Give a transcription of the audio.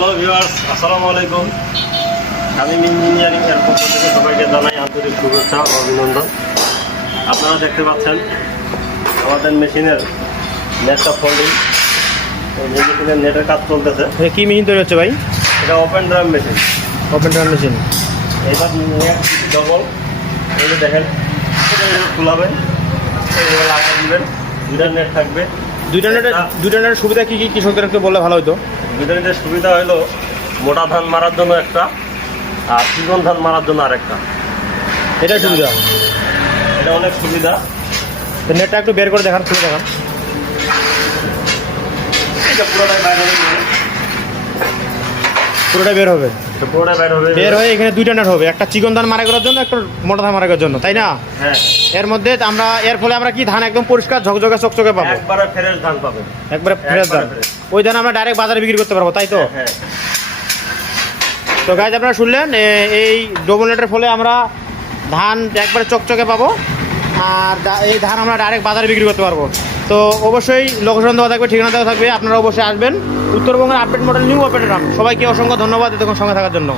Hello viewers, আসসালামু আলাইকুম। Shamim engineering এর পক্ষ থেকে সবাইকে জানাই আন্তরিক শুভেচ্ছা ও অভিনন্দন। আপনারা দেখতে পাচ্ছেন আমাদের মেশিনের নেটটা ফোল্ডিং, এই মেশিনের নেটের কাজ চলতেছে। কি মেশিন তৈরি হচ্ছে ভাই? এটা open drum machine. Open drum machine. এইবার নেট ডবল, এই যে দেখেন এটা খোলাবেন, এইভাবে লাগিয়ে দিবেন। দুইটা নেট থাকবে। দুইটা নেটের সুবিধা কি কি কৃষকদের একটু বললে ভালো হতো। দুইটা নেটের সুবিধা হলো মোটা ধান মারার জন্য একটা, আর চিকন ধান মারার জন্য আরেকটা। এটাই সুবিধা। এটা অনেক সুবিধা। তো নেটটা একটু বের করে দেখান, খুলে দেখান। এটা পুরোটাই বাইরে হবে। পুরোটা বের হবে। এটা পুরোটাই বাইরে হবে। বের হয়ে এখানে দুইটা নেট হবে, একটা চিকন ধান মারা করার জন্য, একটা মোটা ধান মারা করার জন্য, তাই না? হ্যাঁ। এর মধ্যে এর ফলে আমরা কি ধান একদম পরিষ্কার ঝকঝকে চকচকে পাবো। একবারে ফ্রেশ ধান পাবেন। একবারে ফ্রেশ ধান। ওই ধান আমরা ডাইরেক্ট বাজারে বিক্রি করতে পারবো, তাই তো? হ্যাঁ। তো গাইজ আপনারা শুনলেন, এই ডবল নেটের ফলে আমরা ধান একবারে চকচকে পাবো, আর এই ধান আমরা ডাইরেক্ট বাজারে বিক্রি করতে পারবো। তো অবশ্যই লোকেশন দেওয়া থাকবে, ঠিকানা দেওয়া থাকবে, আপনারা অবশ্যই আসবেন। উত্তরবঙ্গের update model new open drum. সবাইকে অসংখ্য ধন্যবাদ এতক্ষণ সঙ্গে থাকার জন্য।